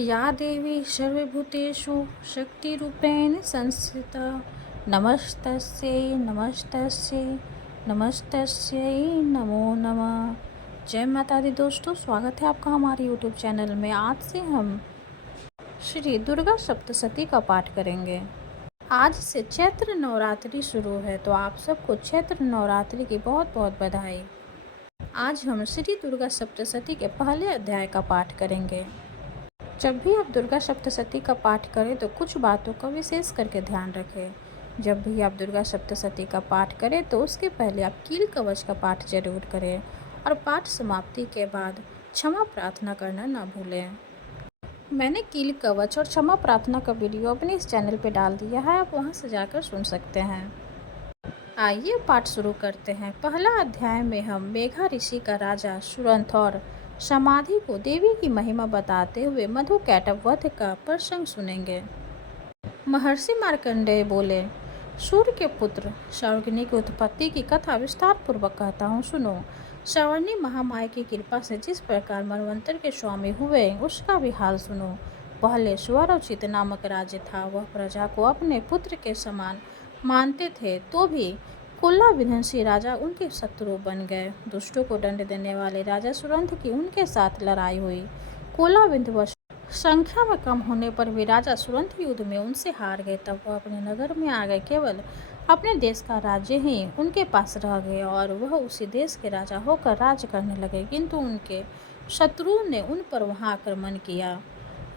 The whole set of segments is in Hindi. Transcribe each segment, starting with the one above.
या देवी सर्वभूतेषु शक्तिरूपेण संस्थिता नमस्तस्यै नमस्तस्यै नमस्तस्यै नमो नमः। जय माता दी दोस्तों, स्वागत है आपका हमारे YouTube चैनल में। आज से हम श्री दुर्गा सप्तशती का पाठ करेंगे। आज से चैत्र नवरात्रि शुरू है, तो आप सबको चैत्र नवरात्रि की बहुत बहुत बधाई। आज हम श्री दुर्गा सप्तशती के पहले अध्याय का पाठ करेंगे। जब भी आप दुर्गा सप्तशती का पाठ करें तो कुछ बातों का विशेष करके ध्यान रखें। जब भी आप दुर्गा सप्तशती का पाठ करें तो उसके पहले आप कील कवच का पाठ जरूर करें और पाठ समाप्ति के बाद क्षमा प्रार्थना करना ना भूलें। मैंने कील कवच और क्षमा प्रार्थना का वीडियो अपने इस चैनल पे डाल दिया है, आप वहां से जाकर सुन सकते हैं। आइए पाठ शुरू करते हैं। पहला अध्याय में हम मेघा ऋषि का राजा सुरंथ और समाधि को देवी की महिमा बताते हुए मधु कैटभ वध का प्रसंग सुनेंगे। महर्षि मार्कंडेय बोले, सूर्य के पुत्र शार्ंगिनी की उत्पत्ति की कथा विस्तार पूर्वक कहता हूँ, सुनो। शार्ंगिनी महामाया की कृपा से जिस प्रकार मनवंतर के स्वामी हुए उसका भी हाल सुनो। पहले स्वरोचित नामक राज्य था। वह प्रजा को अपने पुत्र के समान मानते थे, तो भी कुल्ला विध्वंसी राजा उनके शत्रु बन गए। दुष्टों को दंड देने वाले राजा सुरंध की उनके साथ लड़ाई हुई। कुल्ला विध्वंस संख्या में कम होने पर भी राजा सुरंध युद्ध में उनसे हार गए। तब वह अपने नगर में आ गए। केवल अपने देश का राज्य ही उनके पास रह गए और वह उसी देश के राजा होकर राज्य करने लगे। किंतु उनके शत्रुओं ने उन पर वहां आक्रमण किया।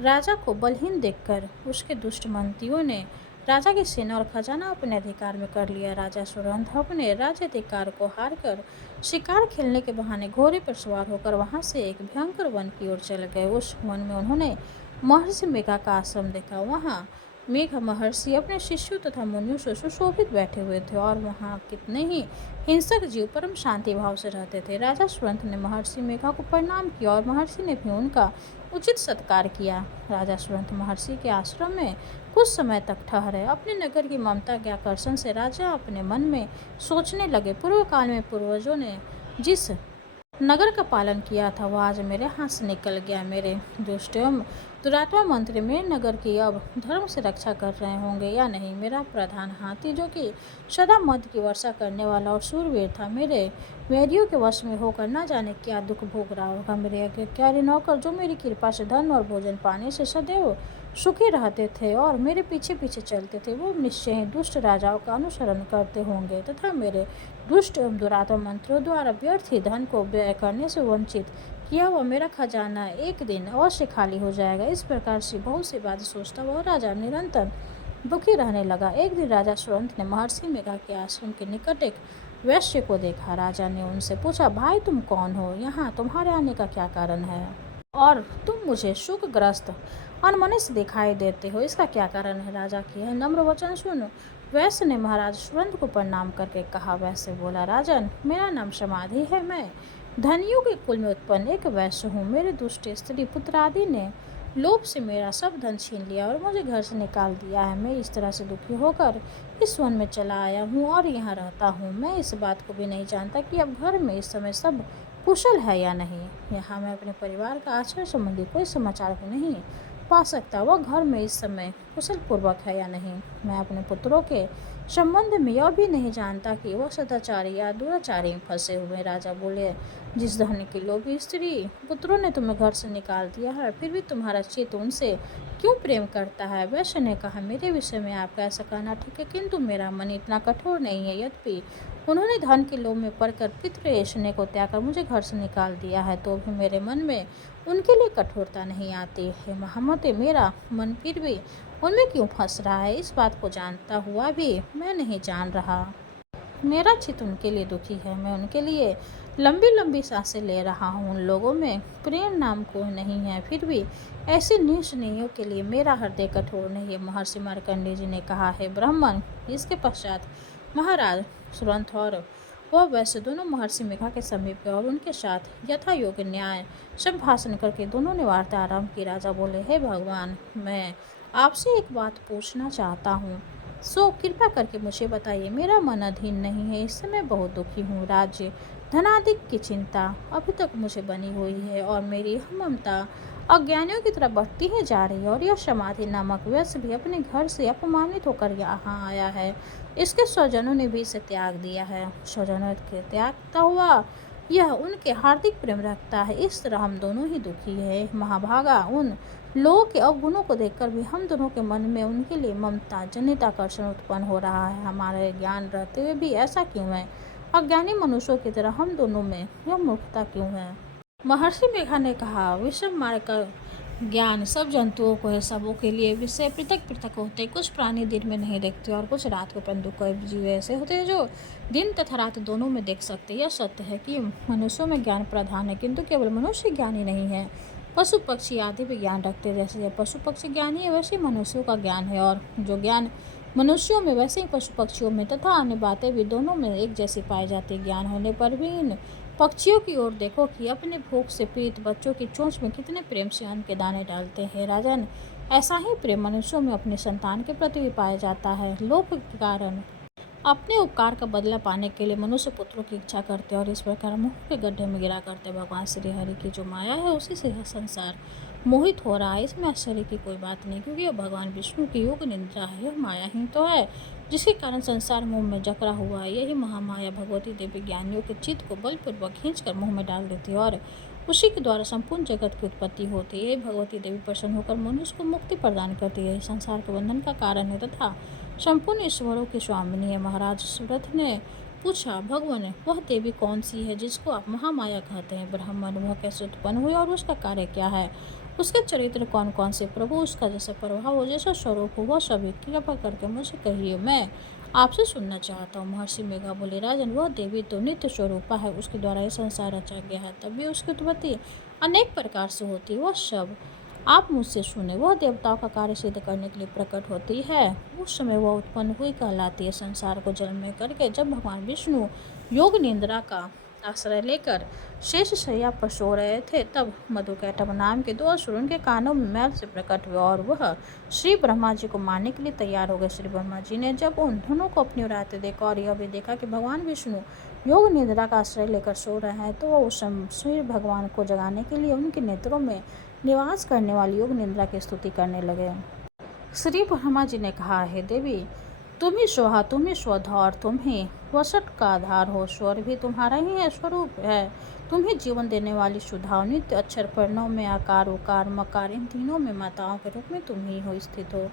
राजा को बलहीन देखकर उसके दुष्ट मंत्रियों ने राजा की सेना और खजाना अपने अधिकार में कर लिया। राजा सुरंध अपने राज्याधिकार को हारकर शिकार खेलने के बहाने घोड़े पर सवार होकर वहां से एक भयंकर वन की ओर चले गए। उस वन में उन्होंने महर्षि मेघा का आश्रम देखा। वहां मेघ महर्षि अपने शिष्यों तथा मुनियों से सुशोभित बैठे हुए थे और वहां कितने ही हिंसक जीव परम शांति भाव से रहते थे। राजा सुरंध ने महर्षि मेघा को प्रणाम किया और महर्षि ने भी उनका उचित सत्कार किया। राजा सुरंध महर्षि के आश्रम में कुछ समय तक ठहरे। अपने नगर की ममता के आकर्षण से राजा अपने मन में सोचने लगे, पूर्व काल में पूर्वजों ने जिस नगर का पालन किया था वह आज मेरे हाथ से निकल गया। मेरे दुष्ट एवं दुरात्मा मंत्री मेरे नगर की अब धर्म से रक्षा कर रहे होंगे या नहीं। मेरा प्रधान हाथी, जो कि सदा मद की वर्षा करने वाला और शूरवीर था, मेरे वैरियों के वश में होकर न जाने क्या दुख भोग रहा होगा। मेरे आज्ञाकारी नौकर, जो मेरी कृपा से धन और भोजन पाने से सदैव सुखी रहते थे और मेरे पीछे पीछे चलते थे, वो निश्चय ही दुष्ट राजाओं का अनुसरण करते होंगे तथा मेरे दुष्ट एवं दुरात्मा मंत्रियों द्वारा व्यर्थ ही धन को व्यय करने से वंचित किया हुआ मेरा खजाना एक दिन अवश्य खाली हो जाएगा। इस प्रकार से बहुत सी बातें सोचता वह राजा निरंतर दुखी रहने लगा। एक दिन राजा सुरंध ने महर्षि मेघा के आश्रम के निकट एक वैश्य को देखा। राजा ने उनसे पूछा, भाई तुम कौन हो? यहाँ तुम्हारे आने का क्या कारण है और तुम मुझे शोकग्रस्त अनमनस्क दिखाई देते हो, इसका क्या कारण है? राजा की यह नम्र वचन सुन वैश्य ने महाराज सुरंध को प्रणाम करके कहा। वैश्य बोला, राजन, मेरा नाम समाधि है। मैं धनियों के कुल में उत्पन्न एक वैश्य हूँ। मेरे दुष्ट स्त्री पुत्र आदि ने लोभ से मेरा सब धन छीन लिया और मुझे घर से निकाल दिया है। मैं इस तरह से दुखी होकर इस वन में चला आया हूँ और यहाँ रहता हूँ। मैं इस बात को भी नहीं जानता कि अब घर में इस समय सब कुशल है या नहीं। यहाँ मैं अपने परिवार का आश्रय संबंधी कोई समाचार भी नहीं पा सकता। वह घर में इस समय कुशल पूर्वक है या नहीं। मैं अपने पुत्रों के संबंध में यह भी नहीं जानता कि वह सदाचारी या दुराचारी में फंसे हुए। राजा बोले, जिस धन की लोभी स्त्री पुत्रों ने तुम्हें घर से निकाल दिया है, फिर भी तुम्हारा चित्त उनसे क्यों प्रेम करता है? वैश्य ने कहा, मेरे विषय में आपका ऐसा कहना ठीक है, किंतु मेरा मन इतना कठोर नहीं है। यद्यपि उन्होंने धन के लोभ में पड़कर पितृ स्नेह को त्याग कर मुझे घर से निकाल दिया है, तो भी मेरे मन में उनके लिए कठोरता नहीं आती है। महमते, मेरा मन फिर भी उनमें क्यों फंस रहा है, इस बात को जानता हुआ भी मैं नहीं जान रहा। मेरा चित्त उनके लिए दुखी है। मैं उनके लिए लंबी लंबी सांसें ले रहा हूँ। उन लोगों में प्रेम नाम को नहीं है, फिर भी ऐसे निस्नेहियों के लिए मेरा हृदय कठोर नहीं है। महर्षि मार्कंडेय जी ने कहा, है ब्राह्मण। इसके पश्चात महाराज सुरंध और वह वैश्य दोनों महर्षि मेघा के समीप गए और उनके साथ यथा योग्य न्याय संभाषण करके दोनों ने वार्ता आरंभ की। राजा बोले, हे भगवान, मैं आपसे एक बात पूछना चाहता हूँ, सो कृपा करके मुझे बताइए। मेरा मन अधीन नहीं है, इस समय बहुत दुखी हूँ। राज्य धनाधिक की चिंता अभी तक मुझे बनी हुई है और मेरी ममता अज्ञानियों की तरफ बढ़ती ही जा रही है और यह समाधि नामक व्यक्ति भी अपने घर से अपमानित होकर यहाँ आया है। इसके स्वजनों ने भी इसे त्याग दिया है। स्वजनों के त्यागता हुआ यह उनके हार्दिक प्रेम रखता है। इस तरह हम दोनों ही दुखी है। महाभागा, उन लोगों के अवगुणों को देखकर भी हम दोनों के मन में उनके लिए ममता जनित आकर्षण उत्पन्न हो रहा है। हमारे ज्ञान रहते हुए भी ऐसा क्यों है? अज्ञानी मनुष्यों की तरह हम दोनों में यह मूर्खता क्यों है? महर्षि मेघा ने कहा, विषम मार्ग का ज्ञान सब जंतुओं को है। सबों के लिए विषय पृथक पृथक होते। कुछ प्राणी दिन में नहीं देखते और कुछ रात को, परंतु कई जीव ऐसे होते हैं जो दिन तथा रात दोनों में देख सकते। यह सत्य है कि मनुष्यों में ज्ञान प्रधान है, किंतु केवल मनुष्य ज्ञानी नहीं है। पशु पक्षी आदि भी ज्ञान रखते हैं। जैसे पशु पक्षी ज्ञानी है, वैसे मनुष्यों का ज्ञान है, और जो ज्ञान मनुष्यों में वैसे ही पशु पक्षियों में तथा अन्य बातें भी दोनों में एक जैसी पाई जाती है। ज्ञान होने पर भी इन पक्षियों की ओर देखो कि अपने भूख से पीड़ित बच्चों की चोंच में कितने प्रेम से अन्न के दाने डालते हैं। राजन, ऐसा ही प्रेम मनुष्यों में अपने संतान के प्रति भी पाया जाता है। लोभ के कारण अपने उपकार का बदला पाने के लिए मनुष्य पुत्रों की इच्छा करते और इस प्रकार मुंह के गड्ढे में गिरा करते। भगवान श्री हरि की जो माया है उसी से यह संसार मोहित हो रहा है। इसमें आश्चर्य की कोई बात नहीं, क्योंकि यह भगवान विष्णु की योग निद्रा है। यह माया ही तो है जिसके कारण संसार मुंह में जकड़ा हुआ है। यही महामाया भगवती देवी ज्ञानियों के चित्त को बलपूर्वक खींचकर मुंह में डाल देती है और उसी के द्वारा संपूर्ण जगत की उत्पत्ति होती है। यही भगवती देवी प्रसन्न होकर मनुष्य को मुक्ति प्रदान करती है। संसार के बंधन का कारण है तथा संपूर्ण ईश्वरों की स्वामिनी है। महाराज सुरथ ने पूछा, भगवान, वह देवी कौन सी है जिसको आप महामाया कहते हैं? ब्राह्मण, वह कैसे उत्पन्न हुई और उसका कार्य क्या है? उसके चरित्र कौन कौन से? प्रभु, उसका जैसा प्रभाव हो, जैसा स्वरूप हो, वह सभी कृपा करके मुझे कहिए, मैं आपसे सुनना चाहता हूँ। महर्षि मेघा बोले, राजन, वह देवी तो नित्य स्वरूपा है। उसके द्वारा यह संसार रचा गया है। तभी उसकी उत्पत्ति अनेक प्रकार से होती है। वह सब आप मुझसे सुने। वह देवताओं का कार्य सिद्ध करने के लिए प्रकट होती है। उस समय वह उत्पन्न हुई कहलाती है। संसार को जल में करके जब भगवान विष्णु योग निंद्रा का आश्रय लेकर शेष शैया पर सो रहे थे, तब मधुकैटभ नाम के दो असुर उनके कानों में मैल से प्रकट हुए और वह श्री ब्रह्मा जी को मारने के लिए तैयार हो गए। श्री ब्रह्मा जी ने जब उन दोनों को अपनी ओर आते देखा और यह भी देखा कि भगवान विष्णु योग निद्रा का आश्रय लेकर सो रहे हैं, तो वह उस सूर्य भगवान को जगाने के लिए उनके नेत्रों में निवास करने वाली योग निद्रा की स्तुति करने लगे। श्री ब्रह्मा जी ने कहा, हे देवी, तुम ही स्वाहा, तुम ही स्वधा और तुम ही वसट का आधार हो। स्वर भी तुम्हारा ही है, स्वरूप है। तुम ही जीवन देने वाली सुधा, नित्य अक्षर, पर्णों में आकार, उकार, मकार, इन तीनों में माताओं के रूप में तुम ही हो स्थित हो।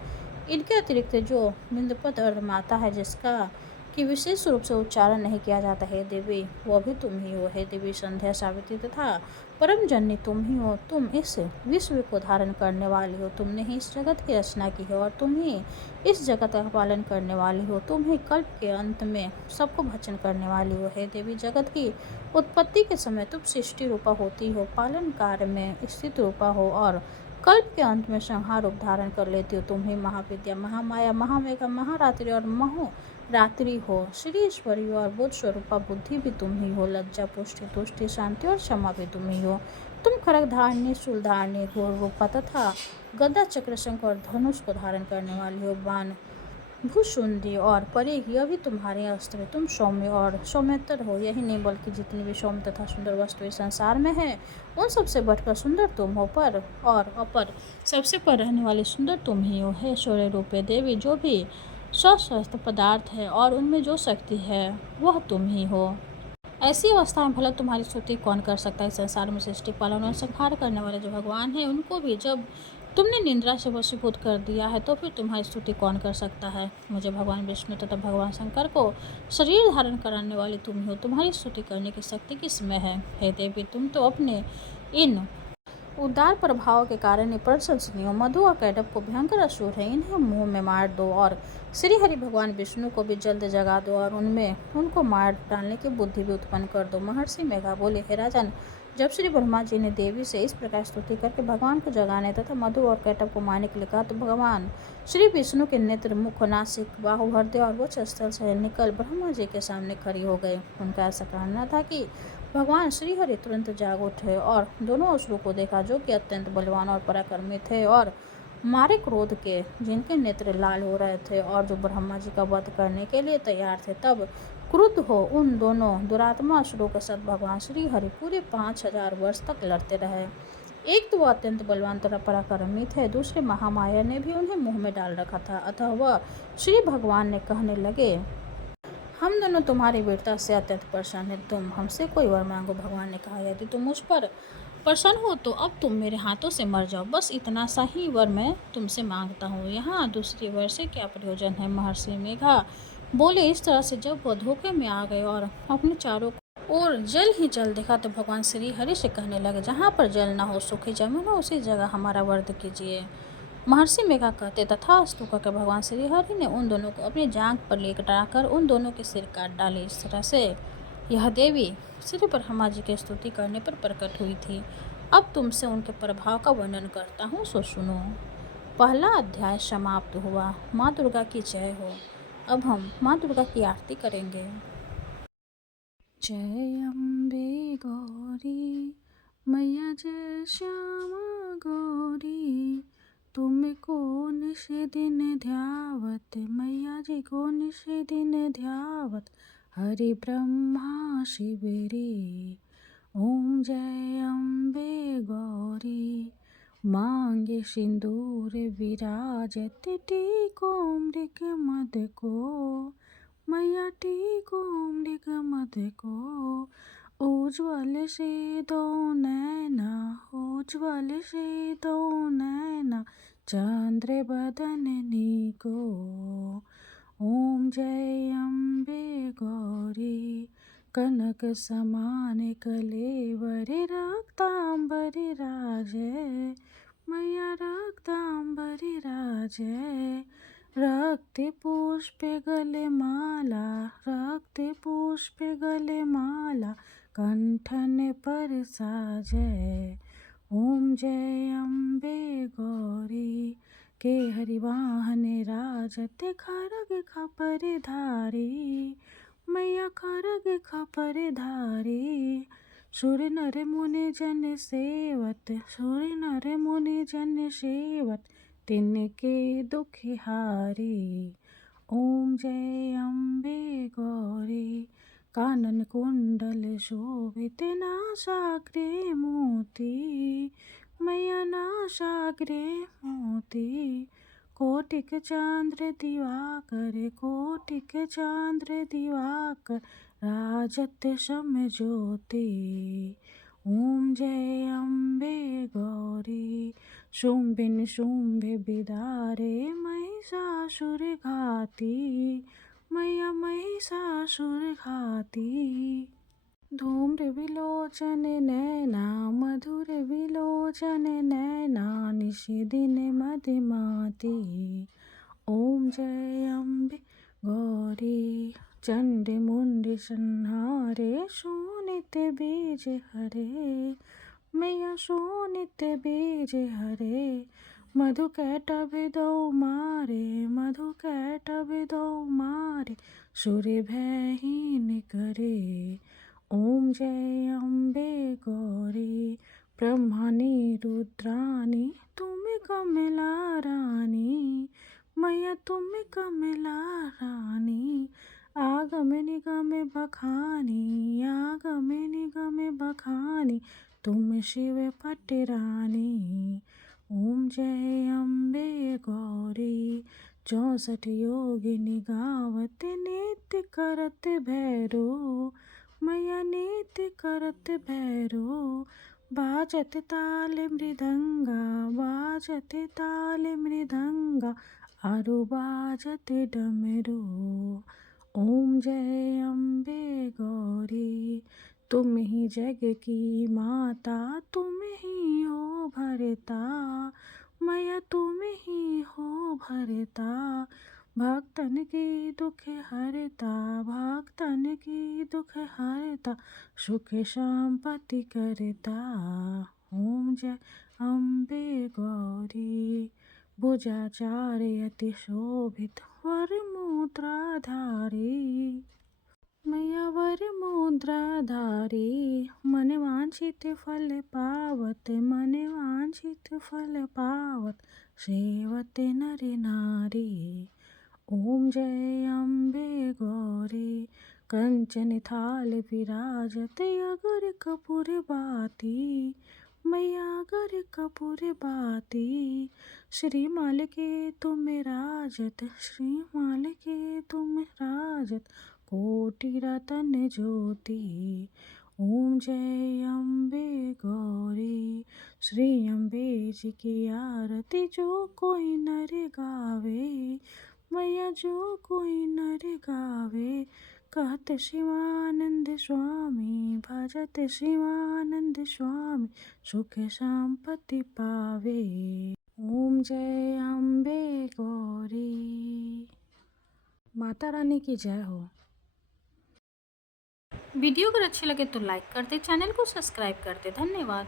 इनके अतिरिक्त जो बिंदपद अर्ध माता है, जिसका कि विशेष रूप से उच्चारण नहीं किया जाता, हे देवी, वह भी तुम ही हो। हे देवी, संध्या, सावित्री तथा परम जननी तुम ही हो। तुम इस विश्व को धारण करने वाली हो। तुमने ही इस जगत की रचना की है और तुम ही इस जगत का पालन करने वाली हो। तुम ही कल्प के अंत में सबको भक्षण करने वाली हो। हे देवी, जगत की उत्पत्ति के समय तुम सृष्टि रूपा होती हो, पालन कार्य में स्थित रूपा हो और कल्प के अंत में संहार रूप धारण कर लेती हो। तुम ही महाविद्या, महामाया, महामेघा, महारात्रि और रात्रि हो। श्री ईश्वरी और बुद्ध स्वरूपा बुद्धि भी तुम ही हो। लज्जा, पुष्टि, तुष्टि, शांति और क्षमा भी तुम ही हो। तुम खड़ग धारणी, शूल धारणी, घोर रूपा तथा गदा, चक्र, शंख और धनुष को धारण करने वाली हो। बाण, भूषुंडी और परी, यह भी तुम्हारे अस्त्र। तुम सौम्य और सौम्यतर हो। यही नहीं बल्कि जितनी भी सौम्य तथा सुंदर वस्तुएं संसार में है, उन सबसे बढ़कर सुंदर तुम हो। पर और अपर सबसे पर रहने वाली सुंदर तुम ही हो। हे शौर्य रूपे देवी, जो भी स्वस्थ पदार्थ है और उनमें जो शक्ति है वह तुम ही हो। ऐसी अवस्था में भला तुम्हारी स्तुति कौन कर सकता है? संसार में सृष्टि, पालन और संहार करने वाले जो भगवान हैं, उनको भी जब तुमने निंद्रा से वशीभूत कर दिया है, तो फिर तुम्हारी स्तुति कौन कर सकता है? मुझे भगवान विष्णु तथा भगवान शंकर को शरीर धारण कराने वाली तुम ही हो। तुम्हारी स्तुति करने की शक्ति किसमें है? हे देवी, तुम तो अपने इन उदार प्रभाव के कारण प्रशंसनीय हो। मधु और कैटभ को भयंकर असुर है, इन्हें मुंह में मार दो और श्री हरि भगवान विष्णु को भी जल्द जगा दो और उनको मार डालने की बुद्धि भी उत्पन्न कर दो। महर्षि मेघा बोले, हे राजन, जब श्री ब्रह्मा जी ने देवी से इस प्रकार स्तुति करके भगवान को जगाने तथा मधु और कैटभ को मारने के लिए कहा, तो भगवान श्री विष्णु के नेत्र, मुख, नासिक, बाहु, हृदय और वक्षस्थल से निकल ब्रह्मा जी के सामने खड़ी हो गए। उनका ऐसा कहना था कि भगवान श्री हरि तुरंत जाग उठे और दोनों असुरों को देखा, जो कि अत्यंत बलवान और पराक्रमी थे और मारे क्रोध के, जिनके नेत्र लाल हो रहे थे और जो ब्रह्मा जी का वध करने के लिए तैयार थे। तब क्रुद्ध हो उन दोनों दुरात्मा असुरों के साथ भगवान श्री हरि पूरे 5000 वर्ष तक लड़ते रहे। एक तो वो अत्यंत बलवान तथा पराक्रमी थे, दूसरे महामाया ने भी उन्हें मुंह में डाल रखा था। अतः वह श्री भगवान ने कहने लगे, हम दोनों तुम्हारी वीरता से अत्यंत प्रसन्न हैं। तुम हमसे कोई वर मांगो। भगवान ने कहा, यदि तुम मुझ पर प्रसन्न हो तो अब तुम मेरे हाथों से मर जाओ। बस इतना सा ही वर मैं तुमसे मांगता हूँ। यहाँ दूसरी वर से क्या प्रयोजन है? महर्षि मेघा बोले। इस तरह से जब वह धोखे में आ गए और अपने चारों और जल ही जल देखा तो भगवान श्री हरि से कहने लगे, जहाँ पर जल ना हो, सूखी जमीन हो, उसी जगह हमारा वध कीजिए। महर्षि मेघा कहते, तथास्तु कहकर भगवान श्री हरि ने उन दोनों को अपनी जांघ पर लेकर उन दोनों के सिर काट डाले। इस तरह से यह देवी श्री ब्रह्मा जी की स्तुति करने पर प्रकट हुई थी। अब तुमसे उनके प्रभाव का वर्णन करता हूँ, सो सुनो। पहला अध्याय समाप्त हुआ। माँ दुर्गा की जय हो। अब हम माँ दुर्गा की आरती करेंगे। जय अम्बे गौरी मैया, जय श्यामा गौरी, तुमको निश दिन ध्यावत, मैया जी को निश दिन ध्यावत, हरि ब्रह्मा शिव रे। ओम जय अम्बे गौरी, मांगे सिंदूर विराजत, टीको मृग मद को, मैया टीको मृग मद को, उज्ज्वल से दो नैना, उज्ज्वल से दो नैना, चंद्र बदननी को। ओम जय अम्बे गौरी, कनक समान कलेवर, रक्तांबर राजै, मैया रक्तांबर राजै, रक्त पुष्प गले माला, रक्त पुष्प गले माला, कंठन पर साजै। ओम जय अम्बे गौरी, के हरिवाहन राजत, खरग खपर धारी, मैया खरग खपर धारी, सुर नर मुनि जन सेवत, सुर नर मुनि जन सेवत, तिनके दुख हारी। ओम जय अम्बे गौरी, कानन कुंडल शोभित, नासाग्रे मोती, मैया नासाग्रे मोती, कोटिक चांद्र दिवाकर, कोटिक चांद्र दिवाकर, राजत सम ज्योति। ओम जय अम्बे गौरी, शुंभिन शुंभ बिदारे, महिषासुर घाती, मैया महिषासुर घाती। धूम्र विलोचन नैना, मधुर विलोचन नैना, निश दिन मदिमाती। ओम जय अम्बे गौरी, चंड मुंड संहारे, शोणित बीज हरे, मैया शोणित बीज हरे, मधु कैटभ दो मारे, मधु कैटभ दो मारे, सुर भयहीन करे। ओम जय अम्बे गौरी, ब्रह्माणी रुद्राणी, तुम कमला रानी, मैया तुम कमला रानी, आगम निगम बखानी, आगम निगम बखानी, तुम शिव पट रानी। ओम जय अम्बे गौरी, 64 योगिनी गावत, नित्य करत भैरो, मैया नित्य करत भैरो, बाजत ताल मृदंगा, बाजत ताल मृदंगा, आरु बाजत डमरू। ओम जय अम्बे गौरी, तुम ही जग की माता, तुम ही हो भरता, मैया तुम ही हो भरता, भक्तन की दुख हरता, भक्तन की दुख हरता, सुख संपत्ति करता। ओम जय अम्बे गौरी, भुजाचार्य अति शोभित, वर मुद्राधारी, मैया वर मुद्राधारी, मन वांछित फल पावत, मन वांछित फल पावत, सेवत नर नारी। ओम जय अम्बे गौरी, कंचन थाल विराजत, अगर कपूर बाती, मैया कर कपूर बाती। श्री माल के तुम राजत, श्री माल के तुम राजत, कोटि रतन ज्योति। ओम जय अम्बे गौरी। श्री अम्बे जी की आरती जो कोई नर गावे, मैया जो कोई नर गावे। कहत शिवानंद स्वामी, भजत शिवानंद स्वामी, सुख संपत्ति पावे। ओम जय अम्बे गौरी। माता रानी की जय हो। वीडियो अगर अच्छी लगे तो लाइक कर दे, चैनल को सब्सक्राइब कर दे। धन्यवाद।